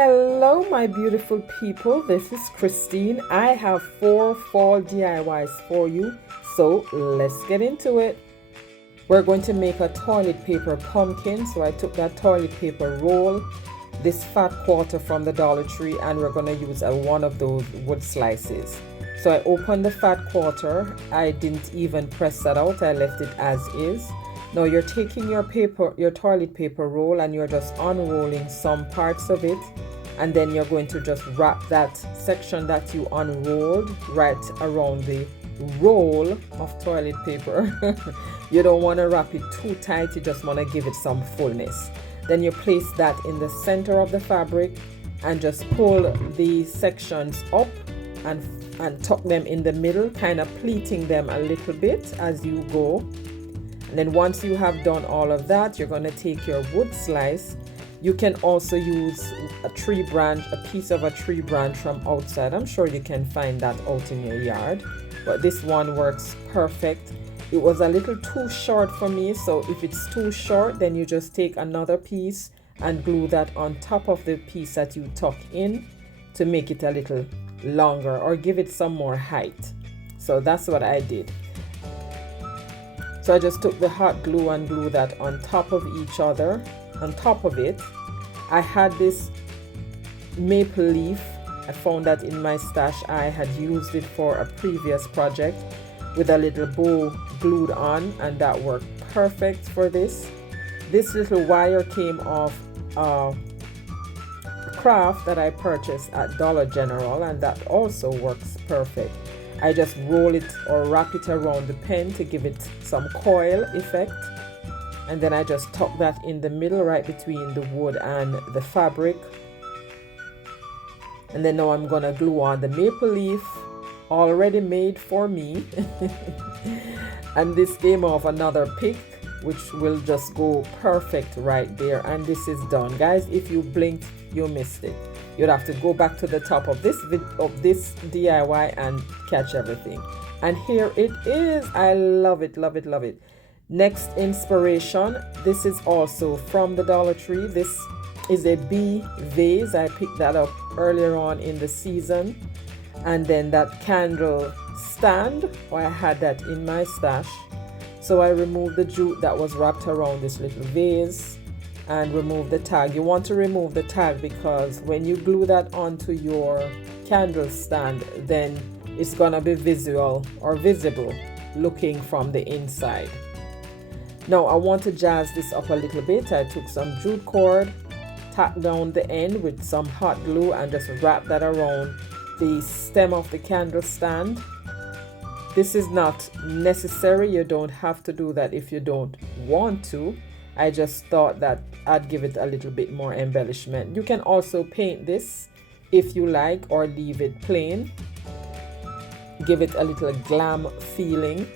Hello, my beautiful people. This is Christine. I have 4 fall DIYs for you, so let's get into it. We're going to make a toilet paper pumpkin. So I took that toilet paper roll, this fat quarter from the Dollar Tree, and we're going to use one of those wood slices. So I opened the fat quarter. I didn't even press that out. I left it as is. Now you're taking your toilet paper roll, and you're just unrolling some parts of it, and then you're going to just wrap that section that you unrolled right around the roll of toilet paper. You don't want to wrap it too tight, you just want to give it some fullness. Then you place that in the center of the fabric and just pull the sections up and tuck them in the middle, kind of pleating them a little bit as you go. And then once you have done all of that, you're going to take your wood slice. You can also use a tree branch, a piece of a tree branch from outside. I'm sure you can find that out in your yard, but this one works perfect. It was a little too short for me, so if it's too short, then you just take another piece and glue that on top of the piece that you tuck in to make it a little longer or give it some more height. So that's what I did. So I just took the hot glue and glue that on top of each other. On top of it, I had this maple leaf. I found that in my stash. I had used it for a previous project with a little bow glued on, and that worked perfect for this. This little wire came off a craft that I purchased at Dollar General, and that also works perfect. I just roll it or wrap it around the pen to give it some coil effect, and then I just tuck that in the middle right between the wood and the fabric. And then now I'm gonna glue on the maple leaf already made for me. And this came off another pick, which will just go perfect right there. And this is done, guys. If you blinked, you missed it. You'd have to go back to the top of this DIY and catch everything. And here it is. I love it, love it, love it. Next inspiration, this is also from the Dollar Tree. This is a bee vase. I picked that up earlier on in the season. And then that candle stand, I had that in my stash. So I removed the jute that was wrapped around this little vase and remove the tag. You want to remove the tag because when you glue that onto your candle stand, then it's gonna be visible looking from the inside. Now I want to jazz this up a little bit. I took some jute cord, tacked down the end with some hot glue, and just wrap that around the stem of the candle stand. This is not necessary. You don't have to do that if you don't want to. I just thought that I'd give it a little bit more embellishment. You can also paint this if you like, or leave it plain. Give it a little glam feeling.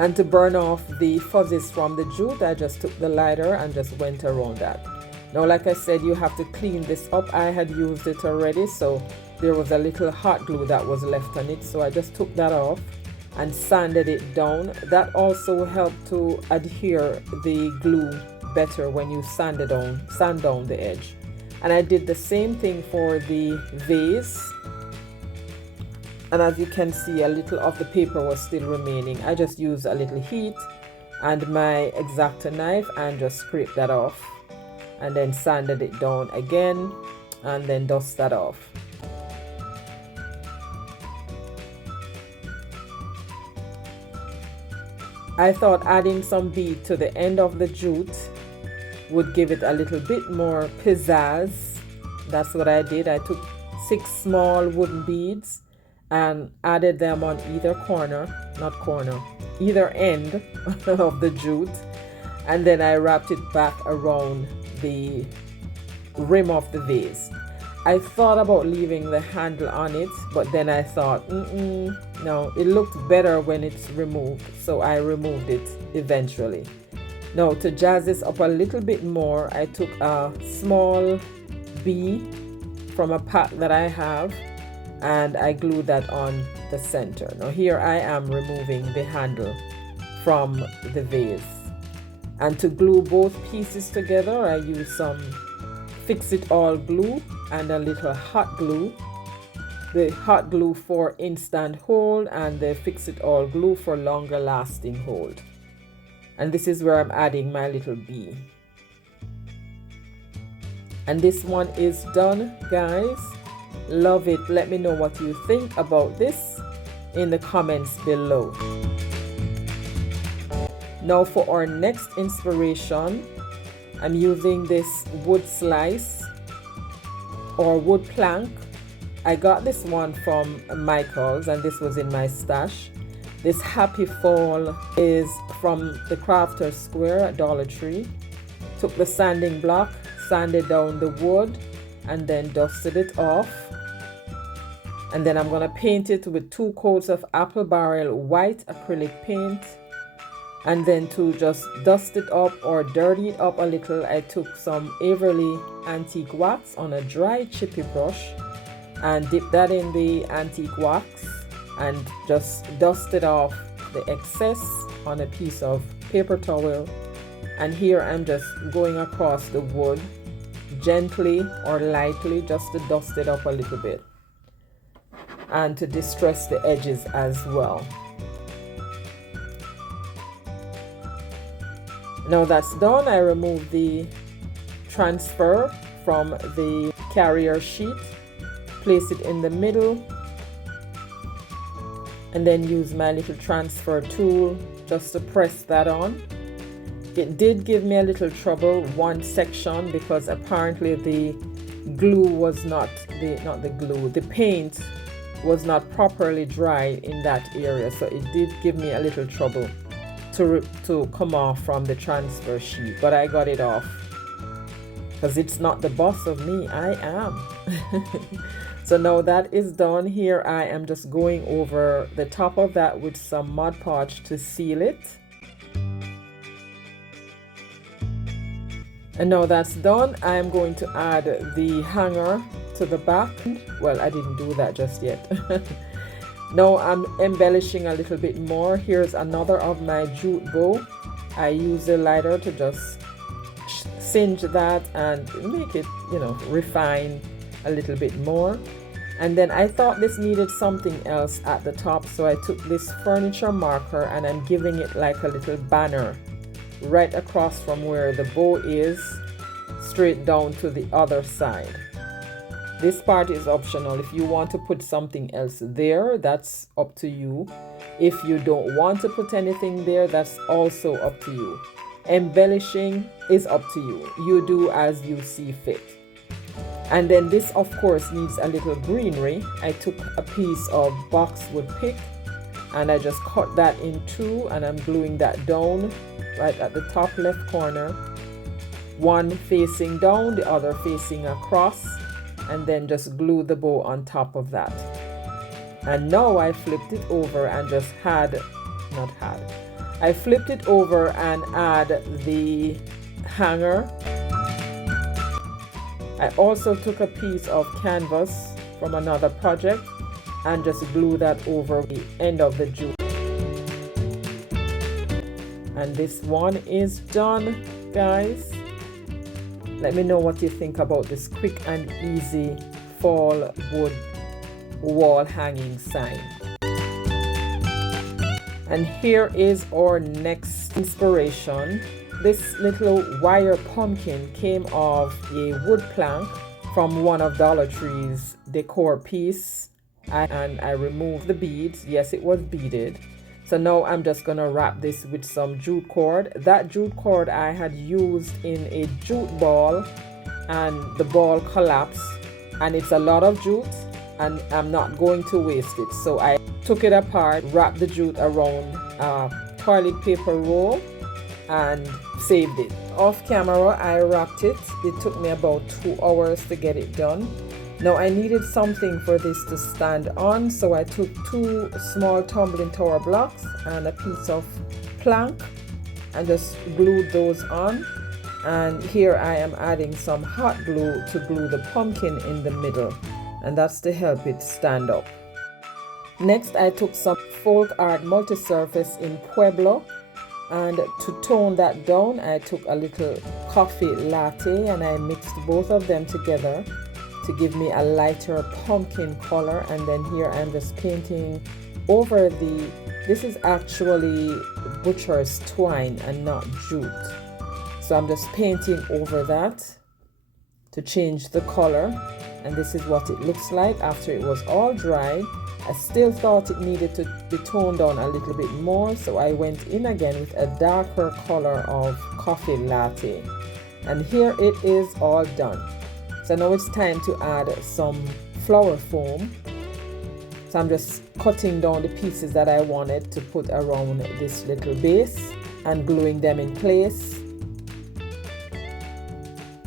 And to burn off the fuzzies from the jute, I just took the lighter and just went around that. Now, like I said, you have to clean this up. I had used it already, so there was a little hot glue that was left on it. So I just took that off and sanded it down. That also helped to adhere the glue better when you sand down the edge. And I did the same thing for the vase. And as you can see, a little of the paper was still remaining. I just used a little heat and my X-Acto knife and just scraped that off, and then sanded it down again and then dust that off. I thought adding some bead to the end of the jute would give it a little bit more pizzazz. That's what I did. I took 6 small wooden beads and added them on either end of the jute, and then I wrapped it back around the rim of the vase. I thought about leaving the handle on it, but then I thought, no, it looked better when it's removed, so I removed it eventually. Now, to jazz this up a little bit more, I took a small bee from a pack that I have, and I glued that on the center. Now here I am removing the handle from the vase. And to glue both pieces together, I used some Fix It All glue and a little hot glue. The hot glue for instant hold and the Fix It All glue for longer lasting hold. And this is where I'm adding my little bee. And this one is done, guys. Love it. Let me know what you think about this in the comments below. Now for our next inspiration, I'm using this wood slice or wood plank. I got this one from Michael's and this was in my stash. This Happy Fall is from the Crafter Square at Dollar Tree. Took the sanding block, sanded down the wood, and then dusted it off. And then I'm going to paint it with 2 coats of apple barrel white acrylic paint. And then to just dust it up or dirty it up a little, I took some Averly antique wax on a dry chippy brush and dipped that in the antique wax and just dusted off the excess on a piece of paper towel. And here I'm just going across the wood gently or lightly just to dust it up a little bit and to distress the edges as well. Now that's done, I remove the transfer from the carrier sheet, place it in the middle, and then use my little transfer tool just to press that on. It did give me a little trouble one section because apparently the glue was the paint was not properly dry in that area, so it did give me a little trouble to come off from the transfer sheet, but I got it off because it's not the boss of me, I am. So now that is done, here I am just going over the top of that with some Mod Podge to seal it. And now that's done, I am going to add the hanger to the back. Well, I didn't do that just yet. Now I'm embellishing a little bit more. Here's another of my jute bow. I use the lighter to just singe that and make it, refine a little bit more. And then I thought this needed something else at the top, so I took this furniture marker and I'm giving it like a little banner right across from where the bow is, straight down to the other side. This part is optional. If you want to put something else there, that's up to you. If you don't want to put anything there, that's also up to you. Embellishing is up to you. You do as you see fit. And then this, of course, needs a little greenery. I took a piece of boxwood pick and I just cut that in 2 and I'm gluing that down right at the top left corner. One facing down, the other facing across, and then just glue the bow on top of that. And now I flipped it over and just I flipped it over and add the hanger. I also took a piece of canvas from another project and just glue that over the end of the jute. And this one is done, guys. Let me know what you think about this quick and easy fall wood wall hanging sign. And here is our next inspiration. This little wire pumpkin came off a wood plank from one of Dollar Tree's decor piece, and I removed the beads. Yes, it was beaded. So now I'm just gonna wrap this with some jute cord. That jute cord I had used in a jute ball and the ball collapsed, and it's a lot of jute and I'm not going to waste it. So I took it apart, wrapped the jute around a toilet paper roll and saved it. Off camera I wrapped it. It took me about 2 hours to get it done. Now I needed something for this to stand on, so I took 2 small tumbling tower blocks and a piece of plank and just glued those on. And here I am adding some hot glue to glue the pumpkin in the middle, and that's to help it stand up. Next I took some folk art multi-surface in Pueblo And to tone that down, I took a little coffee latte and I mixed both of them together to give me a lighter pumpkin color. And then here I'm just painting over this is actually butcher's twine and not jute. So I'm just painting over that to change the color. And this is what it looks like after it was all dry. I still thought it needed to be toned down a little bit more, so I went in again with a darker color of coffee latte. And here it is all done. So now it's time to add some flower foam. So I'm just cutting down the pieces that I wanted to put around this little base and gluing them in place.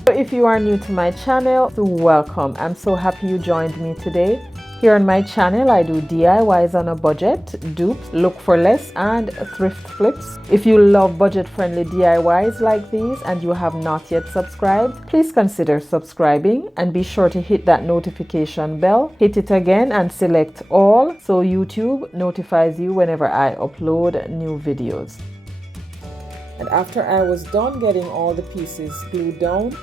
So if you are new to my channel, welcome. I'm so happy you joined me today. Here on my channel, I do DIYs on a budget, dupes, look for less, and thrift flips. If you love budget-friendly DIYs like these and you have not yet subscribed, please consider subscribing and be sure to hit that notification bell. Hit it again and select all so YouTube notifies you whenever I upload new videos. And after I was done getting all the pieces glued down,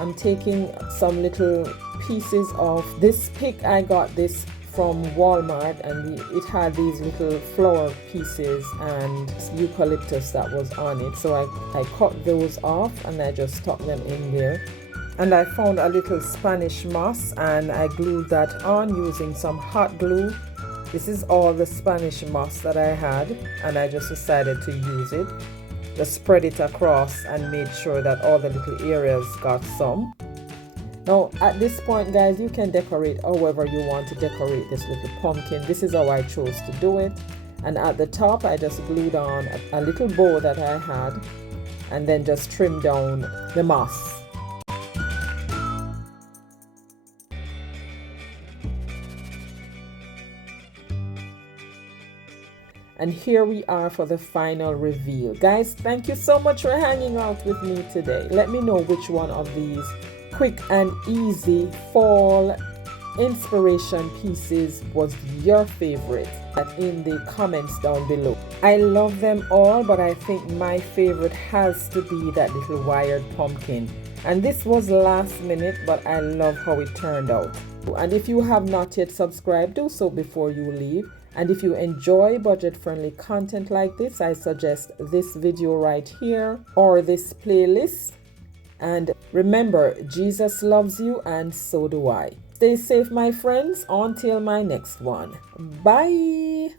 I'm taking some little pieces of this pick. I got this from Walmart and it had these little flower pieces and eucalyptus that was on it. So I cut those off and I just stuck them in there. And I found a little Spanish moss and I glued that on using some hot glue. This is all the Spanish moss that I had and I just decided to use it. Just spread it across and made sure that all the little areas got some. Now at this point, guys, you can decorate however you want to decorate this little pumpkin. This is how I chose to do it. And at the top I just glued on a little bow that I had and then just trimmed down the moss. And here we are for the final reveal. Guys, thank you so much for hanging out with me today. Let me know which one of these quick and easy fall inspiration pieces was your favorite in the comments down below. I love them all, but I think my favorite has to be that little wired pumpkin. And this was last minute, but I love how it turned out. And if you have not yet subscribed, do so before you leave. And if you enjoy budget-friendly content like this, I suggest this video right here or this playlist. And remember, Jesus loves you and so do I. Stay safe, my friends, until my next one. Bye!